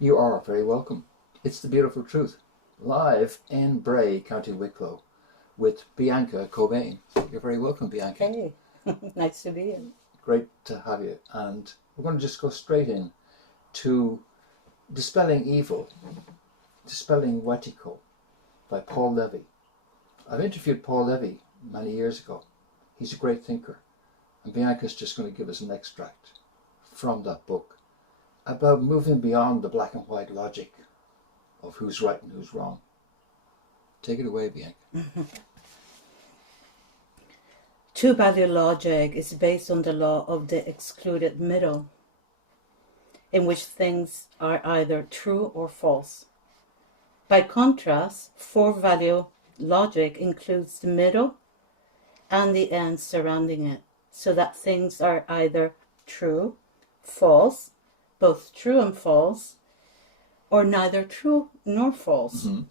You are very welcome. It's the beautiful truth. Live in Bray, County Wicklow, with Bianca COBAIN. You're very welcome, Bianca. Hey, nice to be here. Great to have you. And we're going to just go straight in to Dispelling Evil, Dispelling Wetico by Paul Levy. I've interviewed Paul Levy many years ago. He's a great thinker. And Bianca's just going to give us an extract from that book about moving beyond the black and white logic of who's right and who's wrong. Take it away, Bianca. Two-value logic is based on the law of the excluded middle, in which things are either true or false. By contrast, four-value logic includes the middle and the ends surrounding it, so that things are either true, false, both true and false, or neither true nor false. Mm-hmm.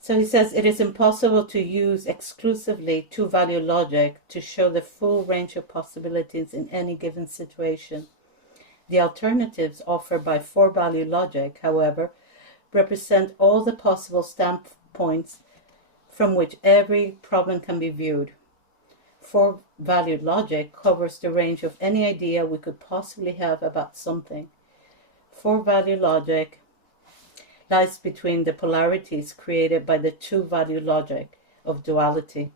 So he says it is impossible to use exclusively two-value logic to show the full range of possibilities in any given situation. The alternatives offered by four-value logic, however, represent all the possible standpoints from which every problem can be viewed. Four-value logic covers the range of any idea we could possibly have about something. Four-value logic lies between the polarities created by the two-value logic of duality.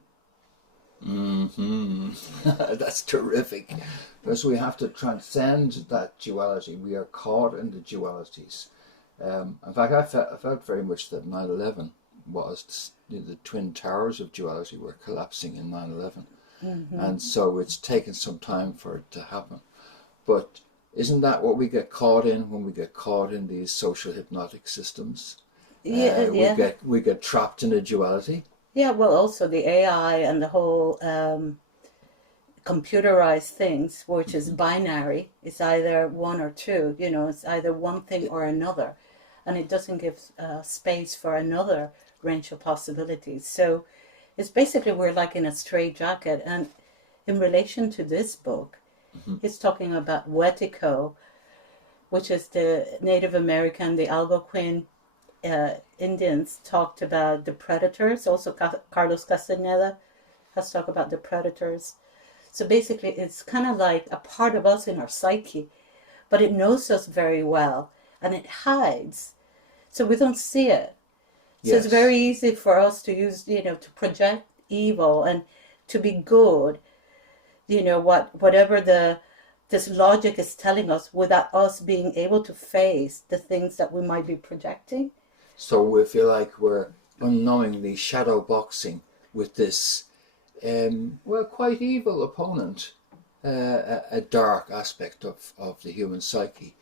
That's terrific. Because we have to transcend that duality. We are caught in the dualities. In fact, I felt very much that 9/11 was the twin towers of duality were collapsing in 9/11. Mm-hmm. And so it's taken some time for it to happen. But isn't that what we get caught in when we get caught in these social hypnotic systems? We get trapped in a duality. Yeah, well, also the AI and the whole computerized things, which is binary. It's either one or two, it's either one thing or another. And it doesn't give space for another range of possibilities. So it's basically we're like in a straitjacket. And in relation to this book, he's talking about Wetico, which is the Native American, the Algonquin Indians talked about the predators. Also, Carlos Castaneda has talked about the predators. So basically, it's kind of like a part of us in our psyche, but it knows us very well, and it hides. So we don't see it. So yes. It's very easy for us to use, to project evil and to be good, whatever this logic is telling us without us being able to face the things that we might be projecting. So we feel like we're unknowingly shadow boxing with this, quite evil opponent, a dark aspect of the human psyche.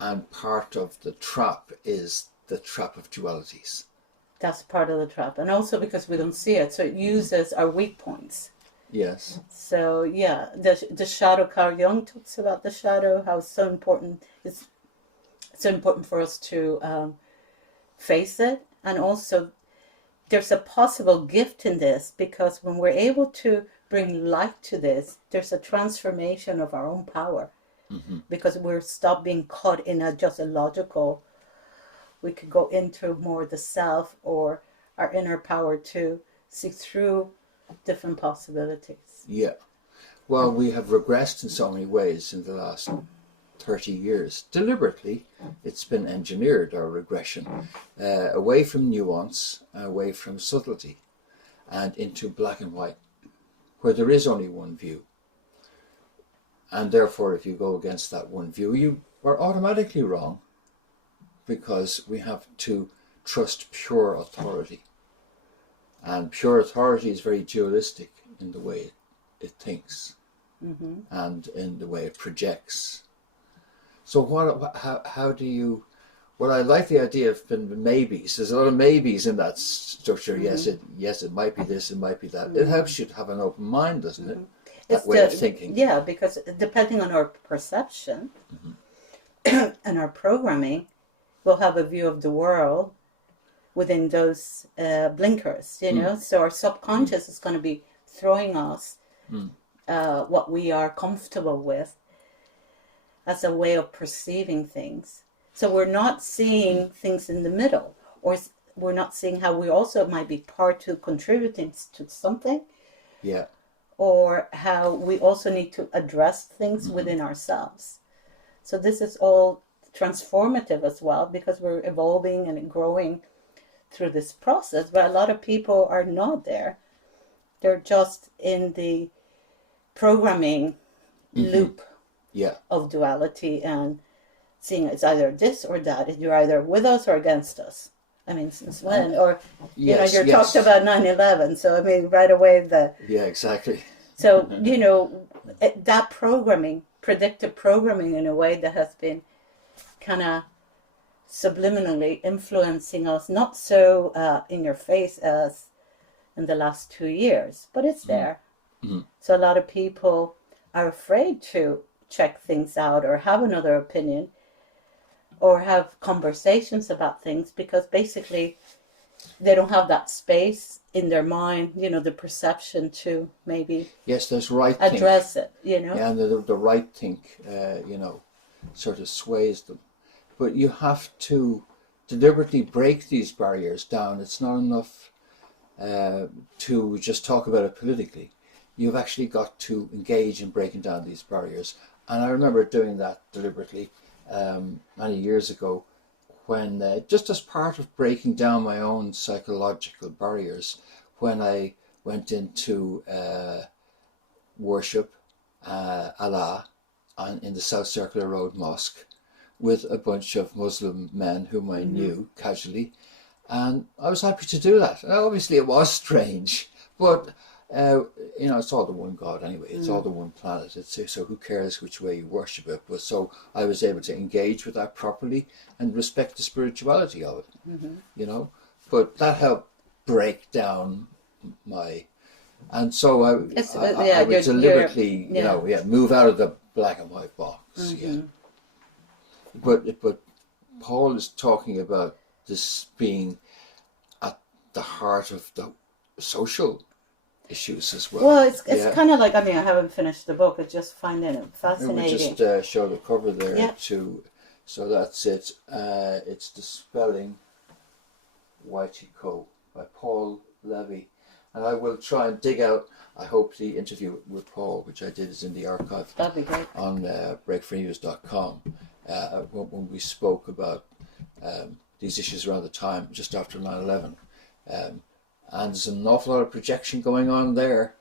And part of the trap is the trap of dualities. That's part of the trap. And also because we don't see it. So it uses our weak points. Yes. So yeah, the shadow. Carl Jung talks about the shadow, how it's so important. It's so important for us to face it, and also there's a possible gift in this, because when we're able to bring light to this, there's a transformation of our own power, because we're stopped being caught in just a logical. We could go into more the self or our inner power to see through different possibilities. Yeah. Well, we have regressed in so many ways in the last 30 years. Deliberately, it's been engineered, our regression, away from nuance, away from subtlety, and into black and white, where there is only one view. And therefore, if you go against that one view, you are automatically wrong, because we have to trust pure authority. And pure authority is very dualistic in the way it thinks, and in the way it projects. So how do you, well, I like the idea of maybes. There's a lot of maybes in that structure. Yes, it might be this, it might be that. It helps you to have an open mind, doesn't it? That way of thinking. Yeah, because depending on our perception and our programming, we'll have a view of the world within those blinkers, So our subconscious is going to be throwing us what we are comfortable with as a way of perceiving things. So we're not seeing things in the middle, or we're not seeing how we also might be part to contributing to something, Yeah. or how we also need to address things within ourselves. So this is all transformative as well, because we're evolving and growing through this process. But a lot of people are not there. They're just in the programming loop Yeah. of duality and seeing it's either this or that. You're either with us or against us. I mean, since when? Or, Yes, you're yes. talked about 9/11. So, I mean, right away, Yeah, exactly. so, that programming, predictive programming in a way that has been kind of subliminally influencing us, not so in your face as in the last 2 years, but it's there. So a lot of people are afraid to check things out or have another opinion or have conversations about things, because basically they don't have that space in their mind, the perception to maybe Yes, there's right address think. it, Yeah, and the right think, sort of sways them. But you have to deliberately break these barriers down. It's not enough to just talk about it politically. You've actually got to engage in breaking down these barriers. And I remember doing that deliberately many years ago, when just as part of breaking down my own psychological barriers, when I went into worship Allah in the South Circular Road Mosque with a bunch of Muslim men whom I knew casually, and I was happy to do that. And obviously it was strange, but it's all the one God anyway. It's all the one planet. So who cares which way you worship it? But so I was able to engage with that properly and respect the spirituality of it. But that helped break down my. And so I would deliberately, move out of the black and white box. Yeah. But Paul is talking about this being at the heart of the social issues as well. Well, it's kind of like, I haven't finished the book. I just find it fascinating. We just show the cover there too. So that's it. It's The Spelling, Whitey-Co by Paul Levy. And I will try and dig out, I hope the interview with Paul, which I did, is in the archive. That'd be great. On breakfreenews.com, when we spoke about these issues around the time, just after 9/11. And there's an awful lot of projection going on there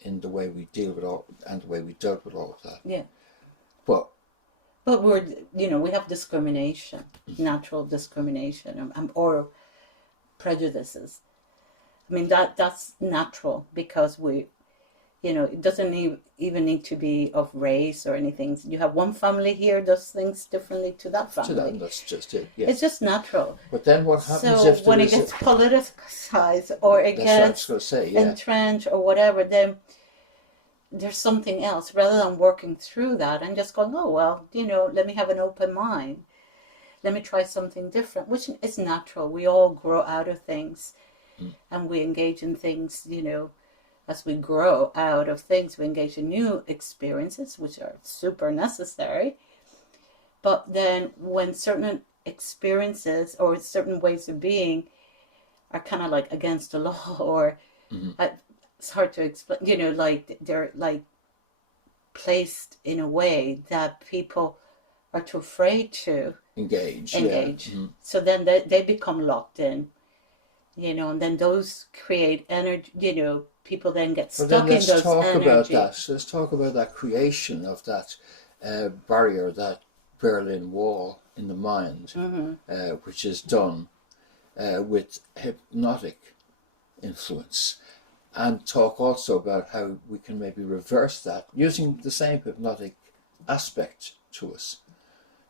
in the way we deal with all, and the way we dealt with all of that. Yeah. But we're, we have discrimination, natural discrimination, or prejudices. I mean, that's natural, because we, it doesn't even need to be of race or anything. You have one family here does things differently to that family. To them, that's just it. Yeah. It's just natural. But then what happens if when it gets politicized or it gets entrenched or whatever, then there's something else, rather than working through that and just going, oh, well, let me have an open mind. Let me try something different, which is natural. We all grow out of things. And we engage in things, as we grow out of things, we engage in new experiences, which are super necessary. But then when certain experiences or certain ways of being are kind of like against the law, or it's hard to explain, like they're like placed in a way that people are too afraid to engage. Yeah. So then they become locked in. And then those create energy, people then get stuck in those energies. Let's talk about that creation of that barrier, that Berlin Wall in the mind, which is done with hypnotic influence. And talk also about how we can maybe reverse that using the same hypnotic aspect to us.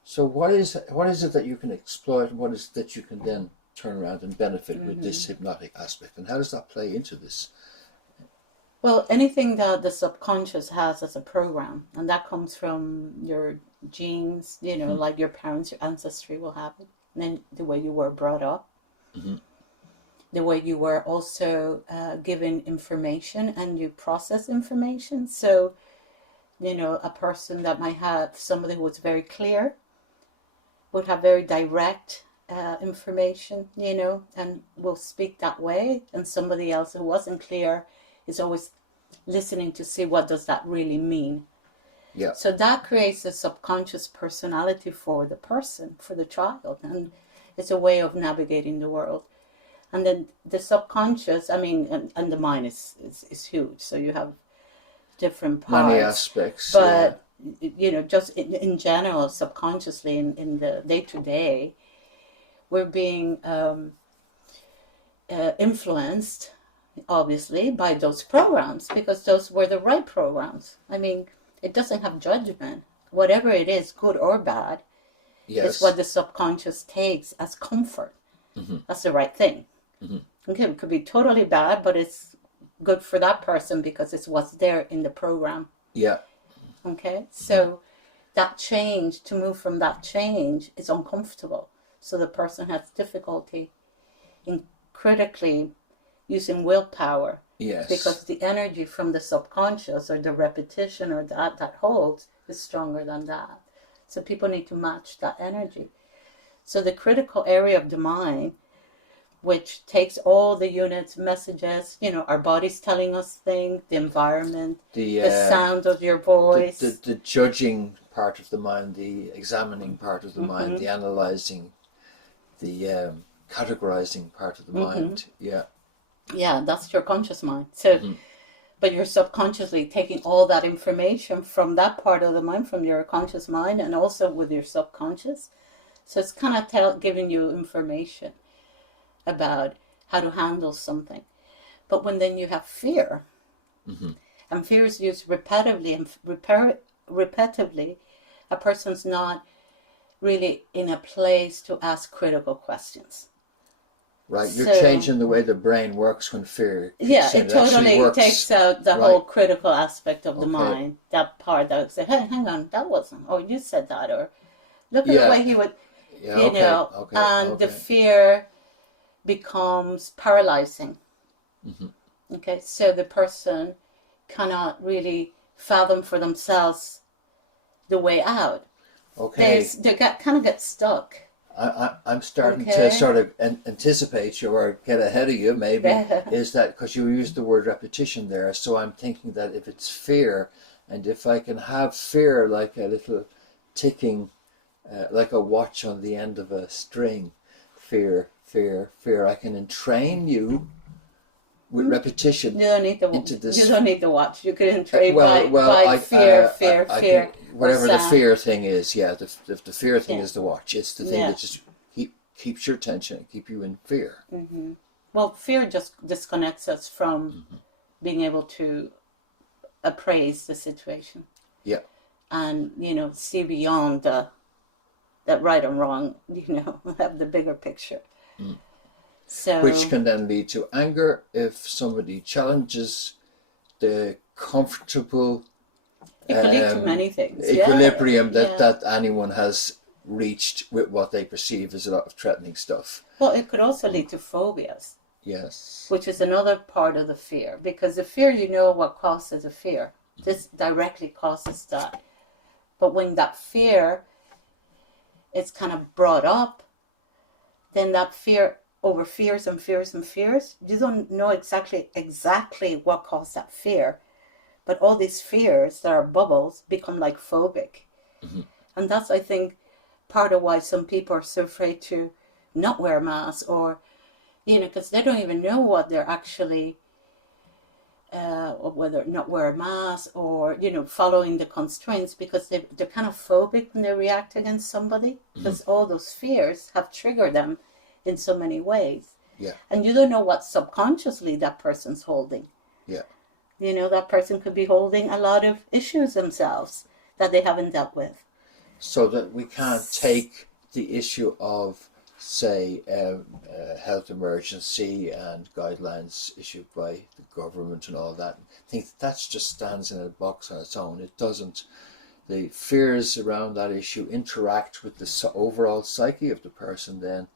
So what is it that you can exploit, and what is it that you can then turn around and benefit with this hypnotic aspect, and how does that play into this? Well, anything that the subconscious has as a program, and that comes from your genes, like your parents, your ancestry will have it, and then the way you were brought up, the way you were also given information and you process information. So, a person that might have somebody who was very clear would have very direct information, you know, and will speak that way, and somebody else who wasn't clear is always listening to see what does that really mean. Yeah. So that creates a subconscious personality for the person, for the child, and it's a way of navigating the world. And then the subconscious, I mean, and the mind is huge, so you have different parts. Many aspects. But, you know, just in general, subconsciously, in the day-to-day, we're being influenced, obviously, by those programs, because those were the right programs. I mean, it doesn't have judgment. Whatever it is, good or bad, is what the subconscious takes as comfort. Mm-hmm. That's the right thing. Mm-hmm. Okay, it could be totally bad, but it's good for that person because it's what's there in the program. Yeah. Okay, so that change, to move from that change, is uncomfortable. So the person has difficulty in critically using willpower. Yes. Because the energy from the subconscious or the repetition or that holds is stronger than that. So people need to match that energy. So the critical area of the mind, which takes all the units, messages, you know, our body's telling us things, the environment, the sound of your voice. The judging part of the mind, the examining part of the mind, the analyzing, the categorizing part of the mind. Yeah. Yeah, that's your conscious mind. So, but you're subconsciously taking all that information from that part of the mind, from your conscious mind, and also with your subconscious. So it's kind of giving you information about how to handle something. But when then you have fear, and fear is used repetitively and repetitively, a person's not really in a place to ask critical questions. Right, you're changing the way the brain works when fear. Yeah, it totally takes out the whole critical aspect of the mind. That part that would say, hey, hang on, that wasn't, or you said that, or look at the way he would, you know, and the fear becomes paralyzing. Okay, so the person cannot really fathom for themselves the way out. Okay. They kind of get stuck. I'm starting to sort of anticipate you or get ahead of you, maybe, is that because you used the word repetition there. So I'm thinking that if it's fear, and if I can have fear like a little ticking, like a watch on the end of a string, fear, I can entrain you with repetition. You don't need the watch. You can entrain by fear. Whatever the fear thing is, if the fear thing is the watch, it's the thing that just keeps your attention, keep you in fear. Well, fear just disconnects us from being able to appraise the situation. Yeah. And, you know, see beyond that right and wrong, you know, have the bigger picture. So, which can then lead to anger if somebody challenges the comfortable it can lead to many things. Equilibrium that anyone has reached with what they perceive as a lot of threatening stuff. Well, it could also lead to phobias. Yes. Which is another part of the fear. Because the fear, you know what causes a fear. This directly causes that. But when that fear is kind of brought up, then that fear over fears and fears and fears, you don't know exactly what caused that fear. But all these fears that are bubbles become like phobic. And that's, I think, part of why some people are so afraid to not wear masks, or, you know, because they don't even know what they're actually, or whether not wear a mask or, you know, following the constraints, because they're kind of phobic when they react against somebody, because all those fears have triggered them in so many ways. Yeah. And you don't know what subconsciously that person's holding. Yeah. You know, that person could be holding a lot of issues themselves that they haven't dealt with. So that we can't take the issue of, say, health emergency and guidelines issued by the government and all that. I think that just stands in a box on its own. It doesn't. The fears around that issue interact with the overall psyche of the person then.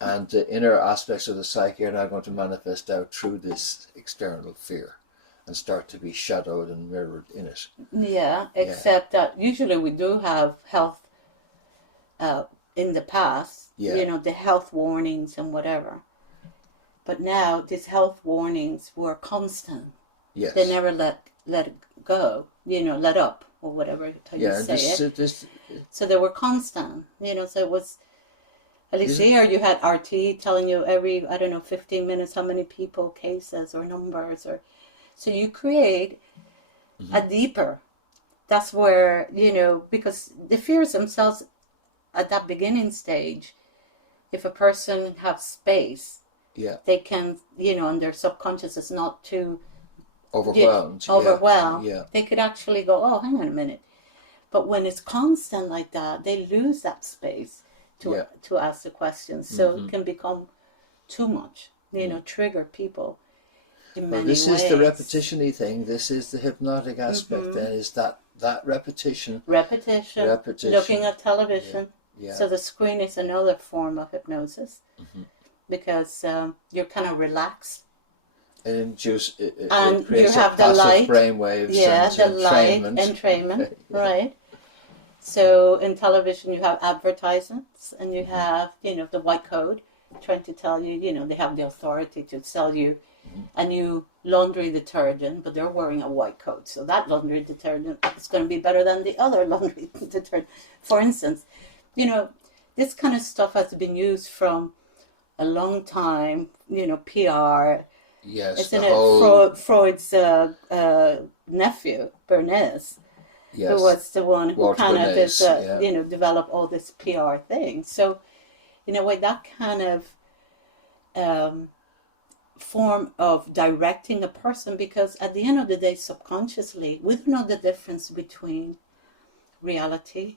And the inner aspects of the psyche are now going to manifest out through this external fear and start to be shadowed and mirrored in it. Yeah, except that usually we do have health in the past, you know, the health warnings and whatever. But now these health warnings were constant. Yes. They never let it go, you know, let up, or whatever you say it. So they were constant, you know, so it was, at least here you had RT telling you every, I don't know, 15 minutes how many people, cases or numbers, or so you create a deeper. That's where, you know, because the fears themselves at that beginning stage, if a person has space, they can, you know, and their subconscious is not too overwhelmed. They could actually go, oh, hang on a minute. But when it's constant like that, they lose that space to ask the questions. So it can become too much, you know, trigger people in many ways. This is the repetition-y thing. This is the hypnotic aspect. Then is that repetition. Repetition. Looking at television. So the screen is another form of hypnosis because you're kind of relaxed. It creates you have the light, brainwaves. The light, entrainment, right? So in television you have advertisements, and you have, you know, the white code trying to tell you, you know, they have the authority to sell you a new laundry detergent, but they're wearing a white coat, so that laundry detergent is going to be better than the other laundry detergent. For instance, you know, this kind of stuff has been used from a long time, you know, PR. Yes, isn't it Freud's nephew, Bernays, who was the one who Walter kind Bernays, of, you know, developed all this PR thing. So, in a way, that kind of form of directing a person, because at the end of the day, subconsciously, we don't know the difference between reality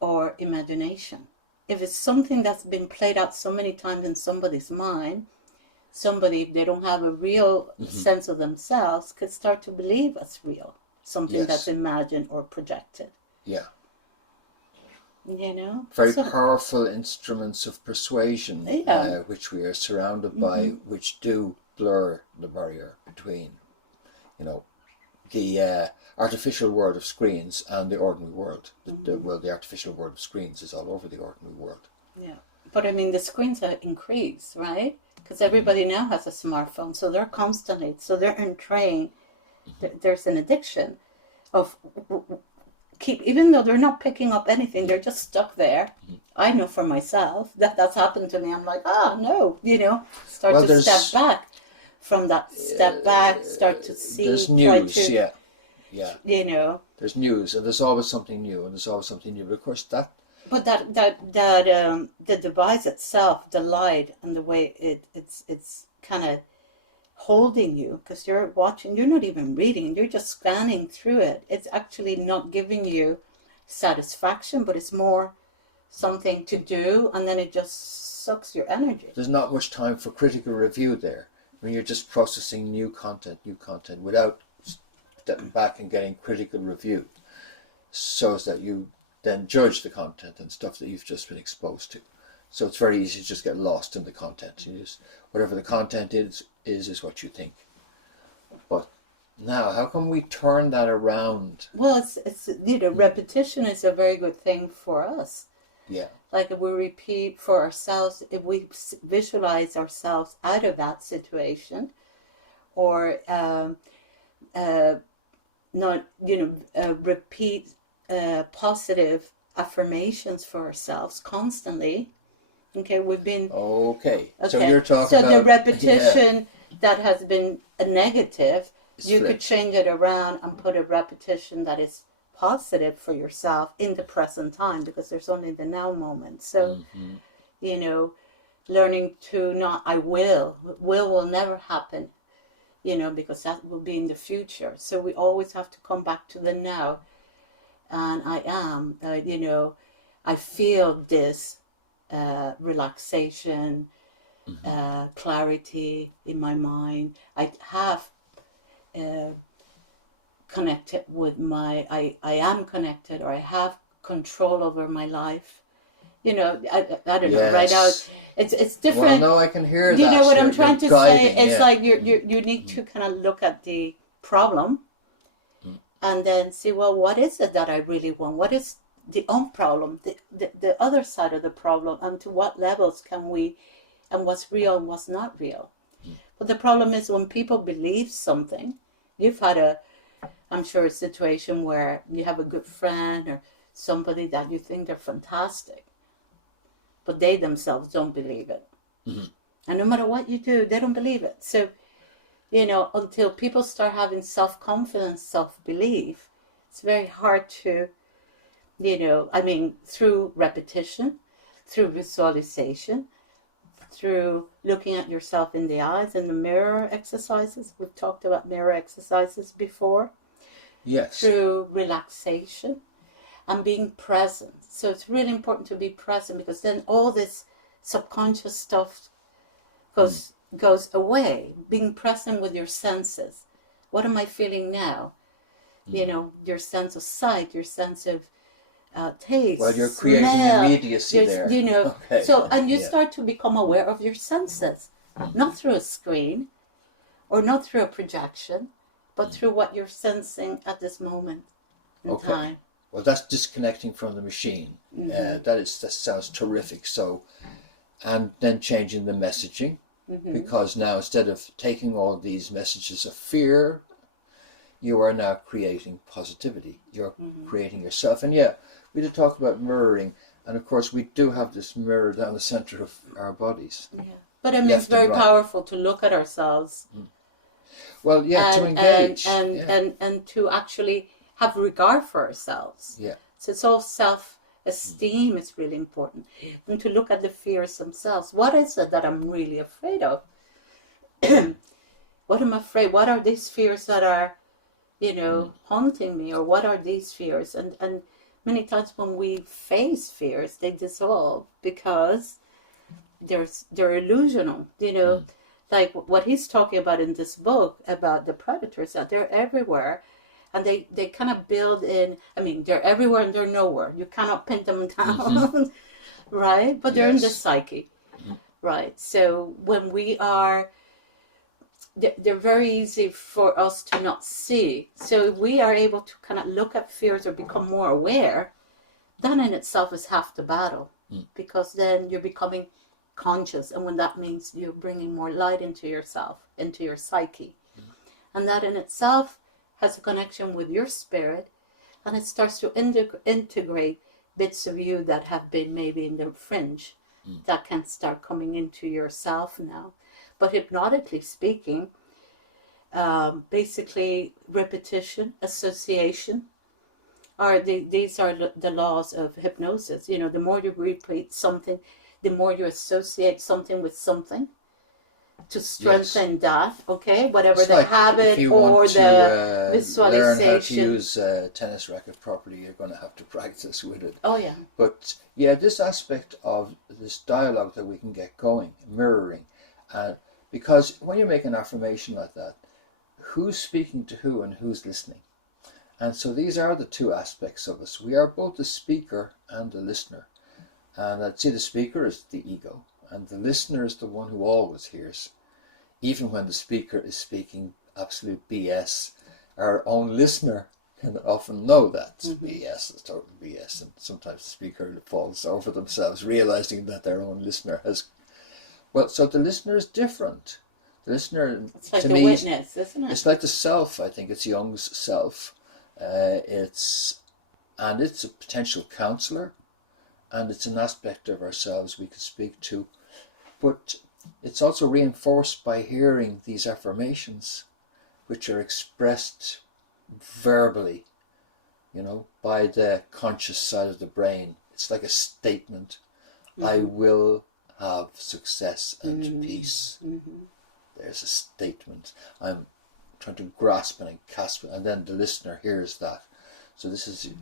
or imagination. If it's something that's been played out so many times in somebody's mind, somebody, if they don't have a real sense of themselves, could start to believe it's real. Something that's imagined or projected. Yeah. You know? Very powerful instruments of persuasion, which we are surrounded by, which do blur the barrier between, you know, the artificial world of screens and the ordinary world. The artificial world of screens is all over the ordinary world. Yeah. But I mean, the screens have increased, right? Because everybody now has a smartphone, so they're constantly, so they're entrained. There's an addiction of even though they're not picking up anything, they're just stuck there. I know for myself that's happened to me. I'm like, no, you know, start to step back from that. Step back, start to see. There's news, you know. There's news, and there's always something new, But of course, But the device itself, the light and the way it's kind of holding you, because you're watching, you're not even reading, you're just scanning through it. It's actually not giving you satisfaction, but it's more something to do, and then it just sucks your energy. There's not much time for critical review there. When you're just processing new content without stepping back and getting critical review, so as that you then judge the content and stuff that you've just been exposed to. So it's very easy to just get lost in the content. You just, whatever the content is what you think. But now, how can we turn that around? Well, it's you know, repetition is a very good thing for us. Yeah. Like if we repeat for ourselves, if we visualize ourselves out of that situation, or not, you know, repeat positive affirmations for ourselves constantly. Okay, we've been So you're talking about the repetition that has been a negative. You could change it around and put a repetition that is positive for yourself in the present time, because there's only the now moment. So, you know, learning to not I will never happen. You know, because that will be in the future. So we always have to come back to the now. And I am, you know, I feel this relaxation, clarity in my mind. I have connected with I am connected, or I have control over my life. You know, I don't know, right now it's different. Well, no, I can hear that. You know what I'm trying to say? It's like you need to kind of look at the problem and then see, well, what is it that I really want? problem, the other side of the problem, and to what levels can we, and what's real and what's not real. But the problem is when people believe something, you've had I'm sure, a situation where you have a good friend or somebody that you think they're fantastic, but they themselves don't believe it. And no matter what you do, they don't believe it. So, until people start having self-confidence, self-belief, it's very hard to, through repetition, through visualization, through looking at yourself in the eyes and the mirror exercises. We've talked about mirror exercises before. Yes. Through relaxation and being present. So it's really important to be present, because then all this subconscious stuff goes away. Being present with your senses. What am I feeling now? Your sense of sight, your sense of taste. Well, you're creating smell, immediacy there. Okay. So, and you start to become aware of your senses, not through a screen or not through a projection, but through what you're sensing at this moment in time. Well, that's disconnecting from the machine. That sounds terrific. So, and then changing the messaging, because now instead of taking all these messages of fear, you are now creating positivity. You're creating yourself. And we did talk about mirroring, and of course we do have this mirror down the center of our bodies. Yeah, but it's very powerful to look at ourselves. Well, to engage. And to actually have regard for ourselves. Yeah. So it's all self-esteem is really important. And to look at the fears themselves. What is it that I'm really afraid of? What am I afraid? What are these fears that are, haunting me? Or what are these fears? And many times when we face fears, they dissolve because they're illusional, Like what he's talking about in this book about the predators, that they're everywhere, and they kind of build in. They're everywhere and they're nowhere. You cannot pin them down, right? But they're in the psyche, right? So when we are, they're very easy for us to not see. So if we are able to kind of look at fears or become more aware, that in itself is half the battle, because then you're becoming conscious, and when that means you're bringing more light into yourself, into your psyche, and that in itself has a connection with your spirit, and it starts to integrate bits of you that have been maybe in the fringe, that can start coming into yourself now. But hypnotically speaking, basically repetition, association, these are the laws of hypnosis. The more you repeat something, the more you associate something with something to strengthen that, okay? Whatever it's the like habit or the visualization. Learn how to use a tennis racket properly, you're going to have to practice with it. Oh, yeah. But, this aspect of this dialogue that we can get going, mirroring, because when you make an affirmation like that, who's speaking to who and who's listening? And so these are the two aspects of us. We are both the speaker and the listener. And I'd say the speaker is the ego, and the listener is the one who always hears. Even when the speaker is speaking absolute BS, our own listener can often know that it's BS, it's total BS, and sometimes the speaker falls over themselves, realizing that their own listener has... Well, so the listener is different. The listener, it's like to the me, witness, isn't it? It's like the self. I think it's Jung's self. It's a potential counselor. And it's an aspect of ourselves we could speak to. But it's also reinforced by hearing these affirmations, which are expressed verbally, by the conscious side of the brain. It's like a statement. I will have success and peace. There's a statement. I'm trying to grasp and cast it, and then the listener hears that. So this is...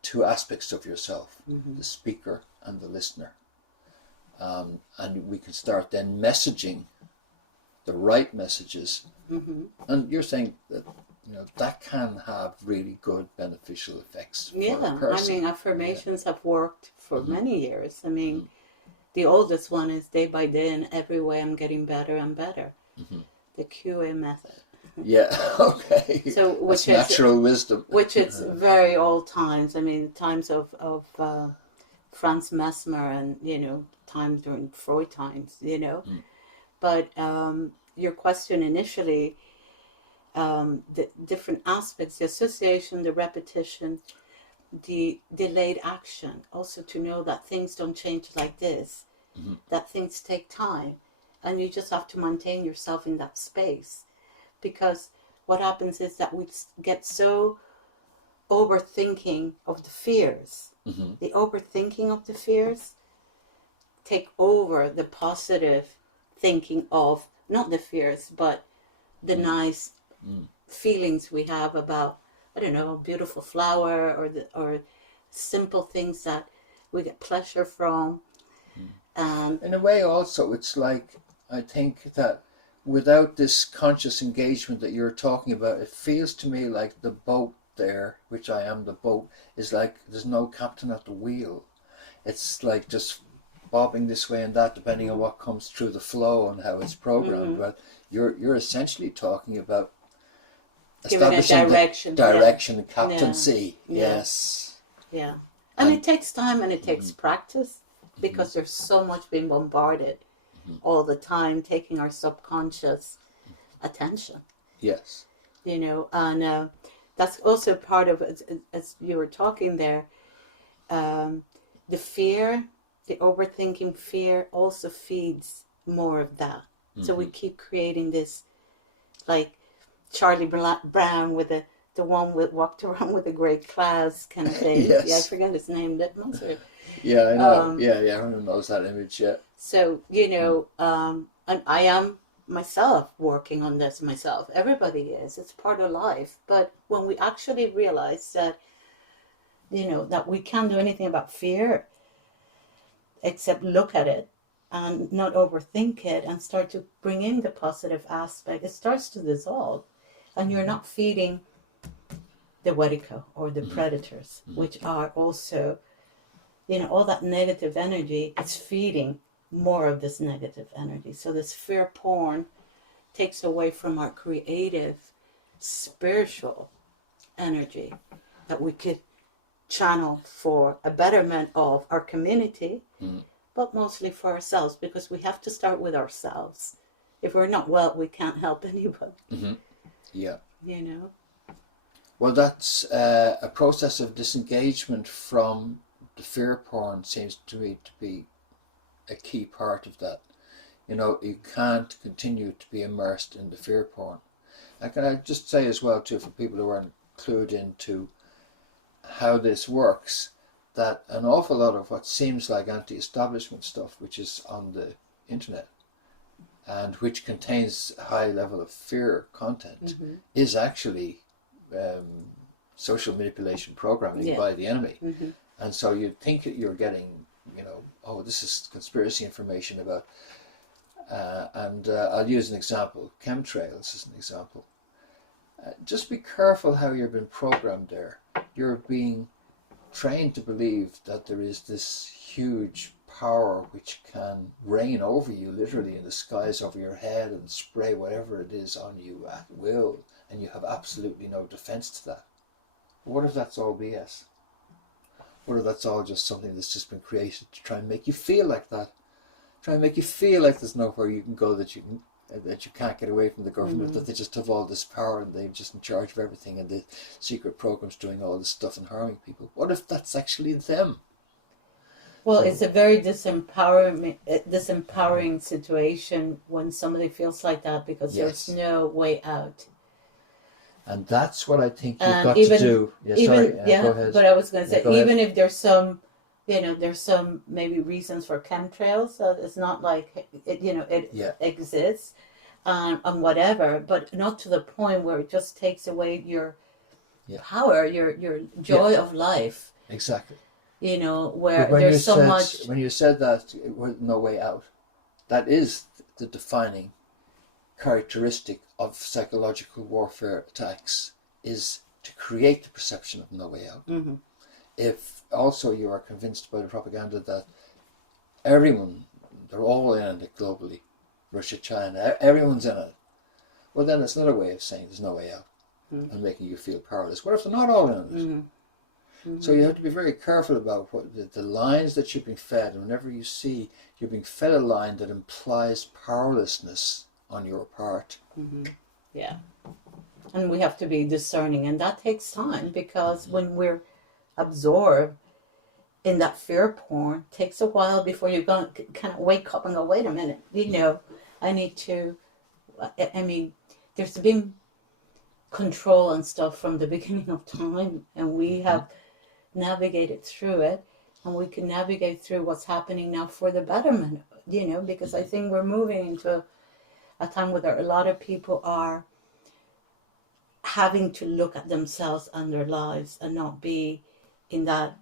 two aspects of yourself, the speaker and the listener, and we can start then messaging the right messages, and you're saying that that can have really good beneficial effects for a person. Affirmations have worked for many years. The oldest one is day by day, and every way I'm getting better and better. The QA method. Yeah. Okay. So That's which is natural wisdom. very old times. I mean, times of Franz Mesmer, and times during Freud times. But your question initially, the different aspects, the association, the repetition, the delayed action, also to know that things don't change like this, that things take time, and you just have to maintain yourself in that space, because what happens is that we get so overthinking of the fears. The overthinking of the fears take over the positive thinking of not the fears, but the nice feelings we have about, I don't know, a beautiful flower, or simple things that we get pleasure from. In a way, also, it's like, I think that without this conscious engagement that you're talking about, it feels to me like the boat there, which I am the boat, is like there's no captain at the wheel. It's like just bobbing this way and that, depending on what comes through the flow and how it's programmed. But you're essentially talking about Giving a establishing direction and captaincy. Yeah. Yes. Yeah. And it takes time, and it takes practice, because there's so much being bombarded all the time, taking our subconscious attention. Yes. And that's also part of, as you were talking there, the fear, the overthinking fear also feeds more of that. So we keep creating this, like Charlie Brown with the one with walked around with the great clouds kind of thing. Yes. Yeah, I forget his name. That must have. Yeah, I know. Everyone knows that image. Yeah. So and I am myself working on this myself. Everybody is. It's part of life. But when we actually realize that, that we can't do anything about fear except look at it and not overthink it, and start to bring in the positive aspect, it starts to dissolve, and you're not feeding the Wedico or the predators, which are also, all that negative energy. It's feeding more of this negative energy. So this fear porn takes away from our creative, spiritual energy that we could channel for a betterment of our community, but mostly for ourselves, because we have to start with ourselves. If we're not well, we can't help anybody. Yeah. Well, that's a process of disengagement from the fear porn seems to me to be a key part of that. You can't continue to be immersed in the fear porn. And can I just say as well too, for people who aren't clued into how this works, that an awful lot of what seems like anti-establishment stuff, which is on the internet and which contains a high level of fear content, is actually social manipulation programming by the enemy. And so you'd think that you're getting, this is conspiracy information about, and I'll use an example, chemtrails as an example. Just be careful how you've been programmed there. You're being trained to believe that there is this huge power which can reign over you, literally in the skies over your head, and spray whatever it is on you at will, and you have absolutely no defense to that. But what if that's all BS? What if that's all just something that's just been created to try and make you feel like that? Try and make you feel like there's nowhere you can go, that you can't get away from the government, that they just have all this power and they're just in charge of everything, and the secret programs doing all this stuff and harming people. What if that's actually them? Well, it's a very disempowering situation when somebody feels like that, because there's no way out. And that's what I think you've got to do. Go ahead. But I was going to say, even if there's some, there's some maybe reasons for chemtrails. So it's not like it exists, and whatever. But not to the point where it just takes away your power, your joy of life. Exactly. Where there's so much. When you said that, no way out, that is the defining characteristic of psychological warfare attacks, is to create the perception of no way out. If also you are convinced by the propaganda that everyone, they're all in it globally, Russia, China, everyone's in it, well, then it's another way of saying there's no way out and making you feel powerless. What if they're not all in it? So you have to be very careful about what the lines that you're being fed. And whenever you see you're being fed a line that implies powerlessness on your part. Yeah. And we have to be discerning, and that takes time, because when we're absorbed in that fear porn, it takes a while before you kind of wake up and go, wait a minute, I need to, I mean, there's been control and stuff from the beginning of time, and we have navigated through it, and we can navigate through what's happening now for the betterment, because I think we're moving into a time where a lot of people are having to look at themselves and their lives and not be in that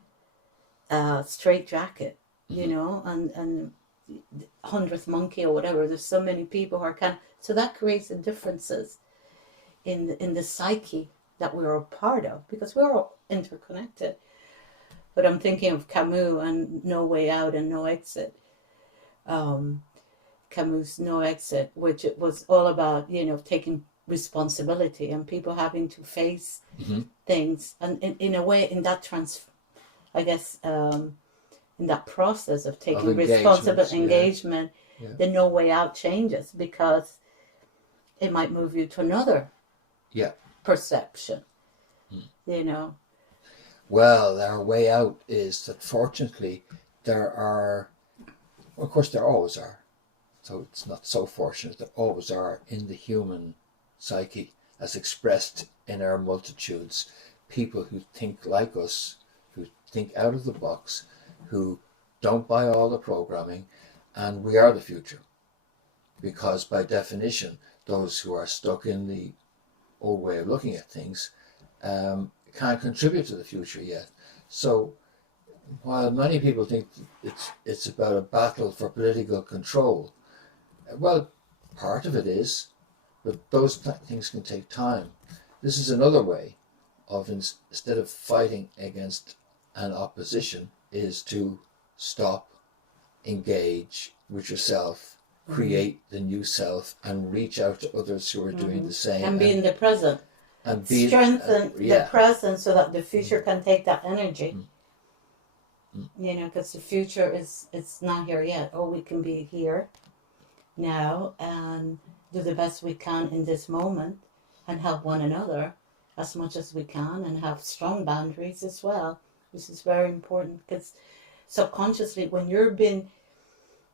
straight jacket, and 100th monkey or whatever. There's so many people who are so that creates the differences in the psyche that we're a part of, because we're all interconnected. But I'm thinking of Camus and No Way Out and No Exit. Camus' No Exit, which it was all about, taking responsibility and people having to face things, and in a way, in that in that process of taking responsible engagement, the no way out changes, because it might move you to another perception, Well, our way out is that fortunately there are, of course there always are, so it's not so fortunate, there always are in the human psyche, as expressed in our multitudes, people who think like us, who think out of the box, who don't buy all the programming, and we are the future. Because by definition, those who are stuck in the old way of looking at things can't contribute to the future yet. So while many people think it's about a battle for political control, well, part of it is, but those things can take time. This is another way of, instead of fighting against an opposition, is to stop, engage with yourself, create the new self, and reach out to others who are doing the same. And be in the present. And strengthen the present so that the future can take that energy. Because the future it's not here yet. Or we can be here now and do the best we can in this moment and help one another as much as we can, and have strong boundaries as well. This is very important, because subconsciously, when you're being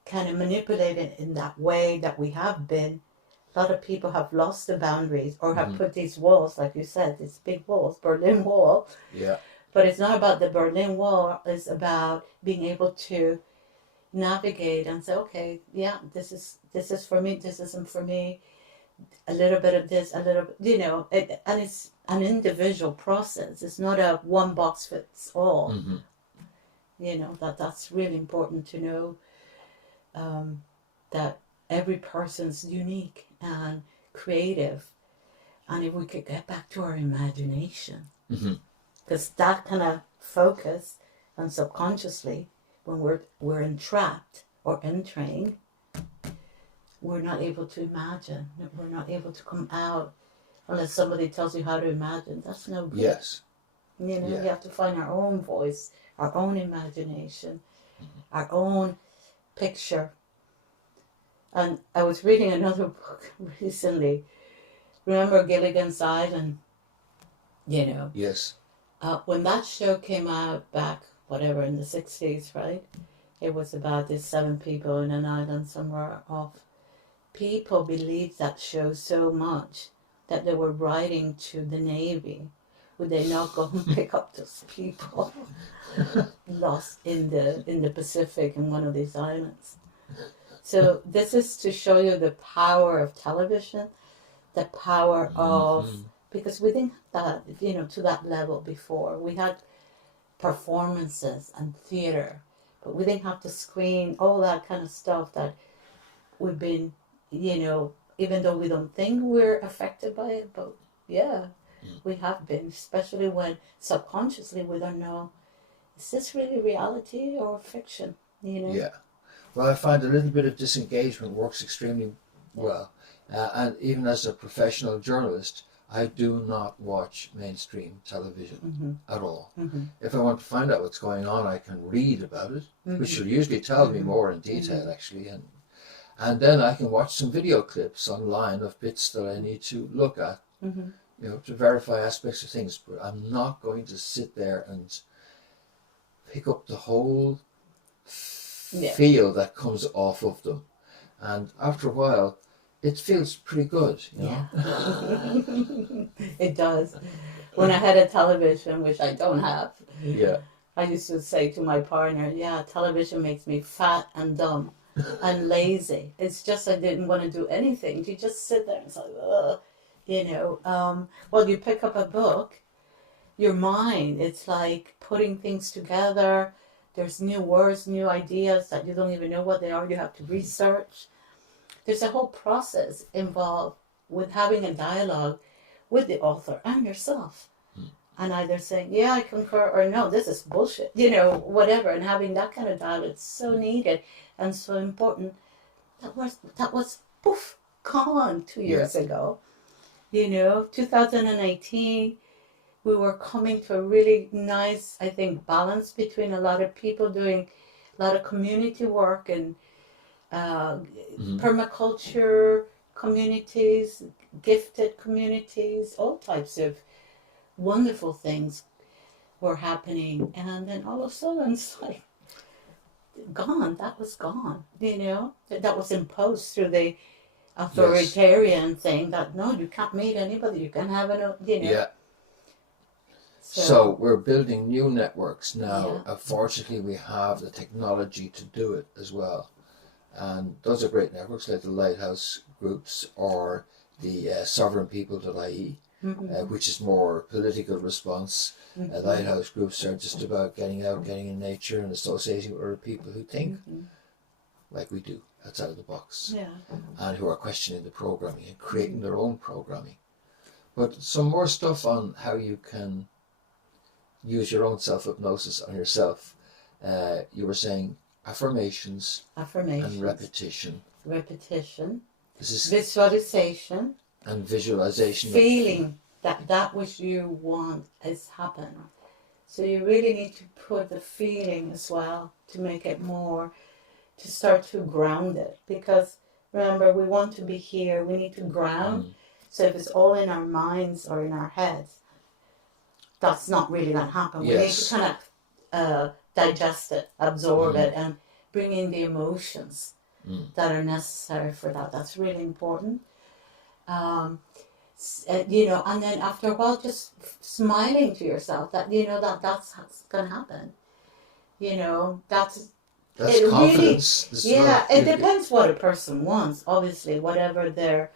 kind of manipulated in that way that we have been, a lot of people have lost the boundaries, or have put these walls, like you said, these big walls, Berlin Wall. Yeah. But it's not about the Berlin Wall. It's about being able to navigate and say, okay, yeah, this is for me, this isn't for me, a little bit of this, a little bit, and it's an individual process. It's not a one box fits all. That's really important to know, that every person's unique and creative, and if we could get back to our imagination, because that kind of focus, and subconsciously, when we're entrapped or entrained, we're not able to imagine. We're not able to come out unless somebody tells you how to imagine. That's no good. Yes. We have to find our own voice, our own imagination, our own picture. And I was reading another book recently. Remember Gilligan's Island? Yes. When that show came out back, whatever, in the 60s, right? It was about these 7 people in an island somewhere off. People believed that show so much that they were writing to the Navy. Would they not go and pick up those people lost in the Pacific in one of these islands? So this is to show you the power of television, the power of, because we didn't have that, to that level before. We had performances and theater, but we didn't have to screen, all that kind of stuff that we've been, even though we don't think we're affected by it, but we have been, especially when subconsciously we don't know, is this really reality or fiction, Yeah. Well, I find a little bit of disengagement works extremely well. And even as a professional journalist, I do not watch mainstream television at all. If I want to find out what's going on, I can read about it, which will usually tell me more in detail, actually. And then I can watch some video clips online of bits that I need to look at, to verify aspects of things. But I'm not going to sit there and pick up the whole feel that comes off of them. And after a while, it feels pretty good, you know. It does. When I had a television, which I don't have, I used to say to my partner, television makes me fat and dumb and lazy. It's just I didn't want to do anything. You just sit there and it's like, ugh, well, you pick up a book, your mind, it's like putting things together. There's new words, new ideas that you don't even know what they are. You have to research. There's a whole process involved with having a dialogue with the author and yourself. And either saying, I concur, or no, this is bullshit, whatever. And having that kind of dialogue is so needed and so important. That was poof, gone 2 years ago. 2018, we were coming to a really nice, I think, balance between a lot of people doing a lot of community work and permaculture communities, gifted communities, all types of wonderful things were happening. And then all of a sudden it's like gone. That was gone, that was imposed through the authoritarian thing that no, you can't meet anybody, you can have So we're building new networks now. Fortunately, we have the technology to do it as well. And those are great networks like the Lighthouse groups or the sovereignpeople.ie, which is more political response. Lighthouse groups are just about getting out, getting in nature and associating with other people who think like we do, outside of the box, and who are questioning the programming and creating their own programming. But some more stuff on how you can use your own self-hypnosis on yourself. You were saying affirmations and repetition. This is Visualization. And visualization. Feeling that which you want has happened. So you really need to put the feeling as well to make it more, to start to ground it. Because remember, we want to be here, we need to ground. So if it's all in our minds or in our heads, that's not really going to happen. We need to kind of digest it, absorb it, and bring in the emotions that are necessary for that. That's really important. And then after a while, just smiling to yourself that, that's going to happen. That's confidence. Really, it depends what a person wants. Obviously, whatever their,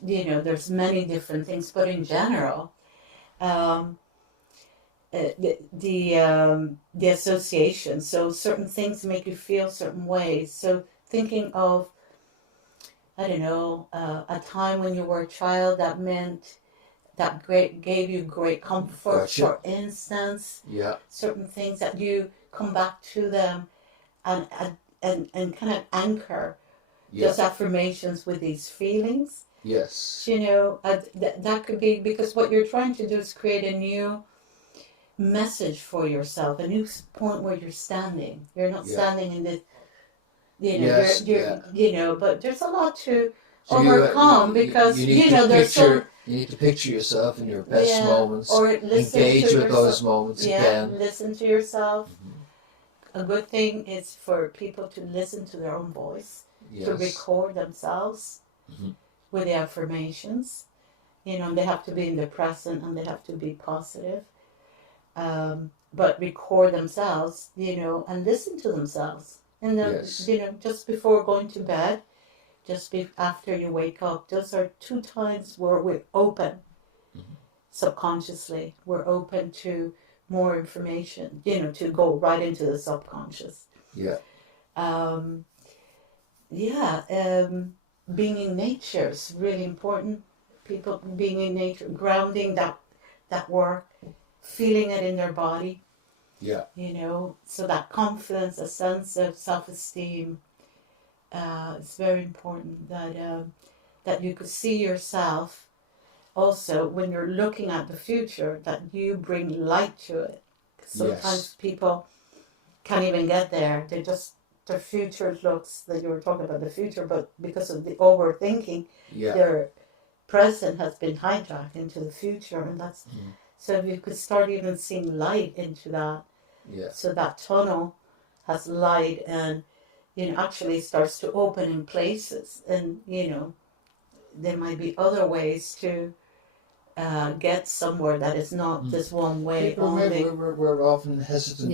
there's many different things, but in general, the association. So certain things make you feel certain ways. So thinking of, I don't know, a time when you were a child that gave you great comfort. For instance, certain things that you come back to them and kind of anchor those affirmations with these feelings. Yes. That could be, because what you're trying to do is create a new message for yourself, a new point where you're standing. You're not standing in this, but there's a lot to overcome because, there's some... You need to picture yourself in your best moments, or engage with those moments again. Listen to yourself. A good thing is for people to listen to their own voice, to record themselves with the affirmations. They have to be in the present and they have to be positive. But record themselves, and listen to themselves. And then, just before going to bed, after you wake up, those are 2 times where we're open. Subconsciously, we're open to more information, to go right into the subconscious. Being in nature is really important. People being in nature, grounding that work, feeling it in their body. So that confidence, a sense of self-esteem, it's very important that that you could see yourself also when you're looking at the future, that you bring light to it. Sometimes Yes. people can't even get there. They just, their future looks, that you were talking about the future, but because of the overthinking, Yeah. their present has been hijacked into the future, and that's so if you could start even seeing light into that, Yeah. so that tunnel has light, and actually starts to open in places, and there might be other ways to get somewhere that is not this one way People, only. we're often hesitant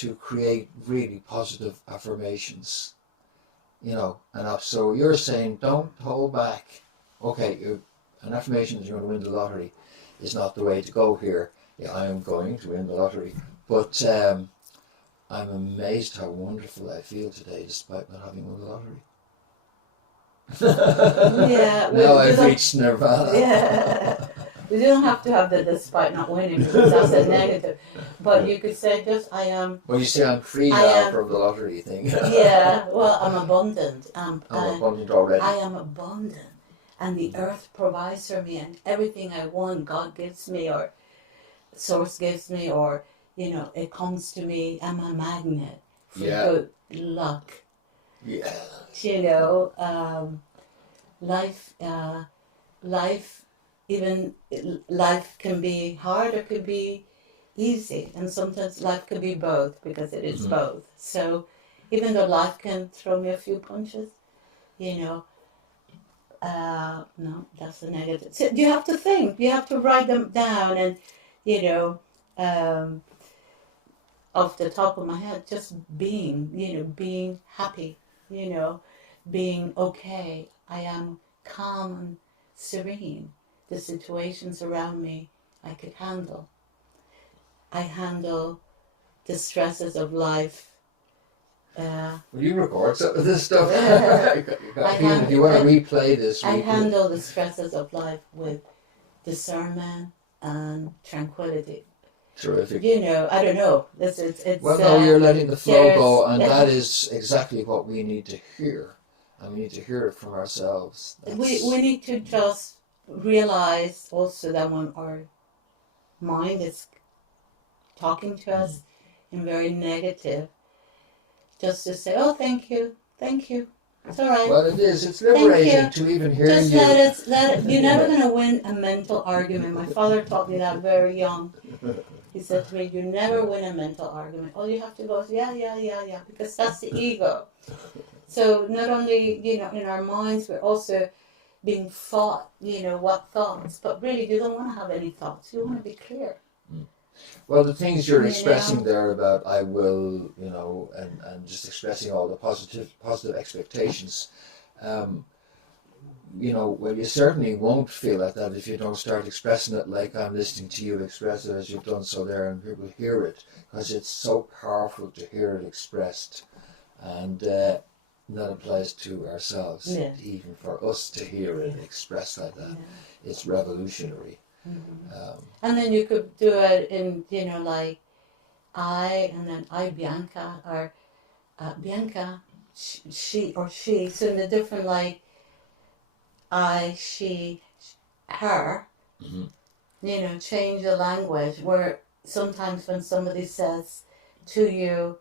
to create really positive affirmations, and so you're saying don't hold back. Okay, an affirmation that you're going to win the lottery is not the way to go here. Yeah, I am going to win the lottery, but I'm amazed how wonderful I feel today despite not having won the lottery. Yeah, Now I've reached nirvana. Yeah. You don't have to have the despite not winning, because that's a negative. But you could say just I am. Well, you say I'm free I now am- from the lottery thing. Yeah, well, I'm abundant. I'm abundant already. I am abundant, and the earth provides for me, and everything I want, God gives me, or Source gives me, or it comes to me. I'm a magnet for good luck. Yeah. Life, even life can be hard or could be easy, and sometimes life can be both, because it is both. So even though life can throw me a few punches, no, that's the negative. So you have to think, you have to write them down, and off the top of my head, just being happy, being okay. I am calm and serene. The situations around me I could handle. I handle the stresses of life. Will you record some of this stuff? If you want to replay this, I handle the stresses of life with discernment and tranquility. Terrific. I don't know. It's well, no, you're letting the flow go, and that is exactly what we need to hear. And we need to hear it from ourselves. We need to just realize also that when our mind is talking to us in very negative, just to say, oh, thank you. It's all right. Well, it is. It's liberating to even hear just you. Let it. You're never going to win a mental argument. My father taught me that very young. He said to me, you never win a mental argument. All you have to go is, yeah, because that's the ego. So not only, in our minds, we're also being fought, what thoughts. But really, you don't want to have any thoughts. You want to be clear. Well, the things you're expressing there about I will, and just expressing all the positive expectations, well, you certainly won't feel like that if you don't start expressing it like I'm listening to you express it as you've done so there, and people hear it, because it's so powerful to hear it expressed, and that applies to ourselves, even for us to hear it expressed like that. It's revolutionary. And then you could do it in, like I, and then I, BIANCA, or BIANCA, she or she. So in the different, like I, she, her, change the language, where sometimes when somebody says to you,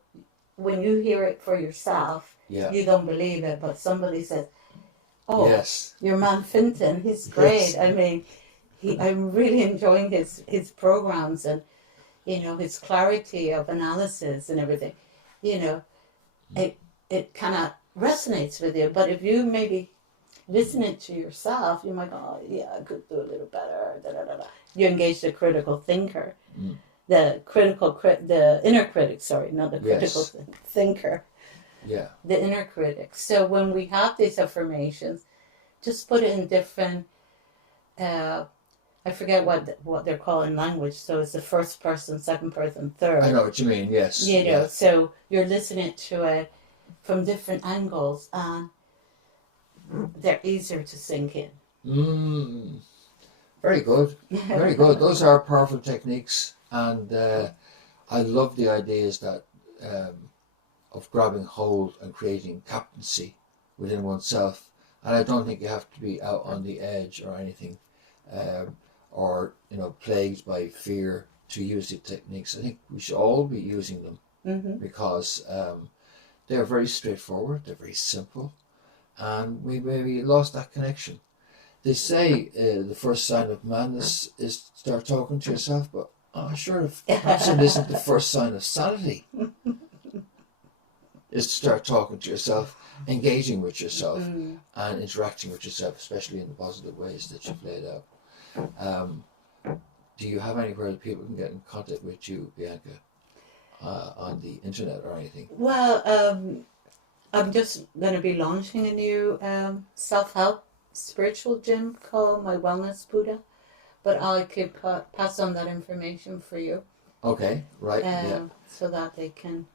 when you hear it for yourself, you don't believe it, but somebody says, oh, yes, your man Finton, he's great. Yes. I mean, I'm really enjoying his programs, and his clarity of analysis and everything. It kind of resonates with you. But if you maybe listen it to yourself, you might go, oh yeah, I could do a little better. Da, da, da, da. You engage the critical thinker, the inner critic. Sorry, not the critical thinker. Yeah. The inner critic. So when we have these affirmations, just put it in different. I forget what they're called in language. So it's the first person, second person, third. I know what you mean. Yes. So you're listening to it from different angles, and they're easier to sink in. Very good. Very good. Those are powerful techniques, and I love the ideas that of grabbing hold and creating captaincy within oneself, And I don't think you have to be out on the edge or anything, or plagued by fear to use the techniques. I think we should all be using them because they're very straightforward, they're very simple, and we maybe lost that connection. They say the first sign of madness is to start talking to yourself, but I'm sure if perhaps it isn't the first sign of sanity is to start talking to yourself, engaging with yourself, and interacting with yourself, especially in the positive ways that you've laid out. Do you have anywhere that people can get in contact with you, Bianca, on the internet or anything? Well, I'm just going to be launching a new self-help spiritual gym called My Wellness Buddha, but I could pass on that information for you. Okay, right, so that they can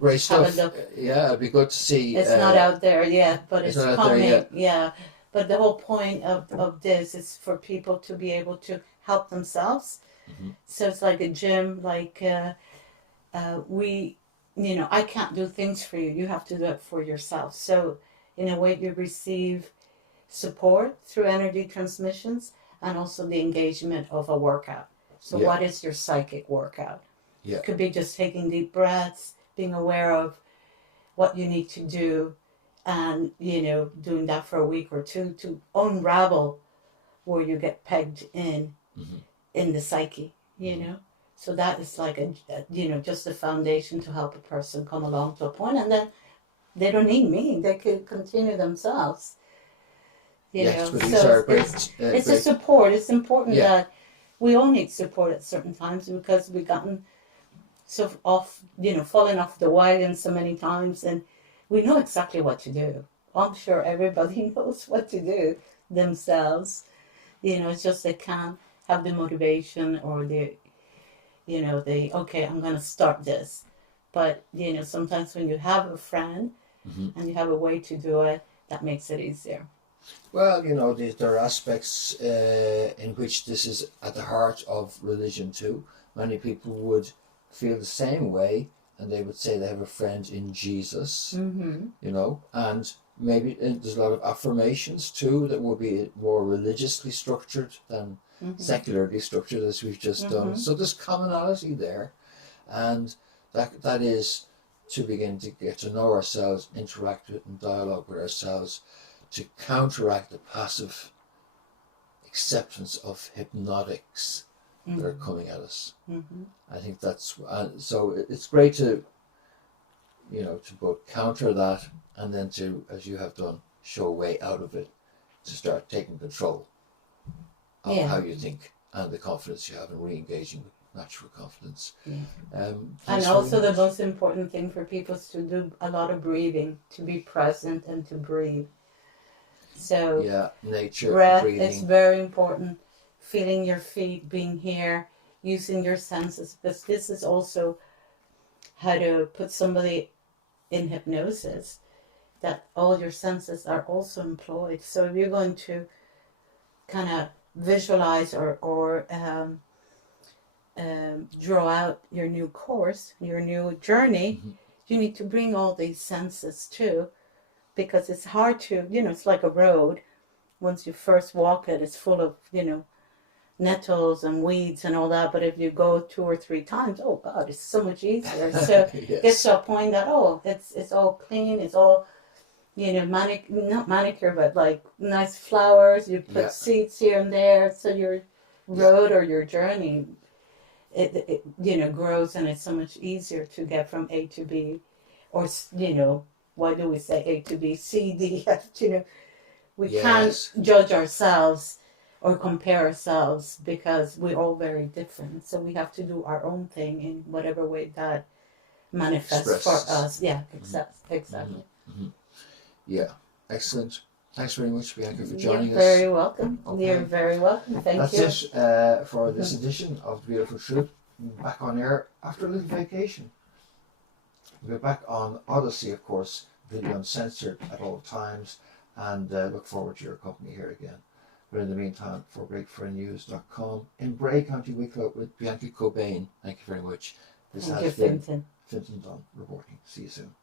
great stuff. Yeah, it'd be good to see. It's not out there yet, but it's coming. Yeah, but the whole point of this is for people to be able to help themselves. So it's like a gym, like I can't do things for you. You have to do it for yourself. So in a way, you receive support through energy transmissions and also the engagement of a workout. So what is your psychic workout? Yeah. It could be just taking deep breaths, being aware of what you need to do, and doing that for a week or two to unravel where you get pegged in the psyche, So that is like just a foundation to help a person come along to a point, and then they don't need me; they could continue themselves. Yes, but so it's a support. It's important that we all need support at certain times because we've gotten so falling off the wagon so many times, and we know exactly what to do. I'm sure everybody knows what to do themselves. It's just they can't have the motivation or okay, I'm going to start this. But, sometimes when you have a friend and you have a way to do it, that makes it easier. Well, there are aspects in which this is at the heart of religion too. Many people would feel the same way, and they would say they have a friend in Jesus, and maybe there's a lot of affirmations too that will be more religiously structured than secularly structured, as we've just done. So there's commonality there, and that is to begin to get to know ourselves, interact with and dialogue with ourselves, to counteract the passive acceptance of hypnotics that are coming at us. I think that's so it's great to to both counter that and then to, as you have done, show a way out of it, to start taking control of how you think and the confidence you have in re-engaging with natural confidence. And also the most important thing for people is to do a lot of breathing, to be present and to breathe. So nature, breath breathing is very important. Feeling your feet, being here, using your senses, because this is also how to put somebody in hypnosis, that all your senses are also employed. So if you're going to kind of visualize or draw out your new course, your new journey, you need to bring all these senses too, because it's hard to, it's like a road. Once you first walk it, it's full of, nettles and weeds and all that, but if you go 2 or 3 times, oh God, it's so much easier. So it gets to a point that it's all clean, it's all not manicure, but like nice flowers. You put seeds here and there, so your road or your journey it grows, and it's so much easier to get from A to B, or why do we say A to B, C, D, F? We can't judge ourselves or compare ourselves because we're all very different. So we have to do our own thing in whatever way that manifests for us. Yeah, exactly. Yeah, excellent. Thanks very much, Bianca, for joining us. You're very welcome. Okay. You're very welcome. Thank you. That's it for this edition of The Beautiful Truth. Back on air after a little vacation. We're back on Odyssey, of course, video uncensored at all times, and look forward to your company here again. But in the meantime, for BreakForNews.com in Bray, County Wicklow with Bianca COBAIN. Thank you very much. This has been Finton Dunn reporting. See you soon.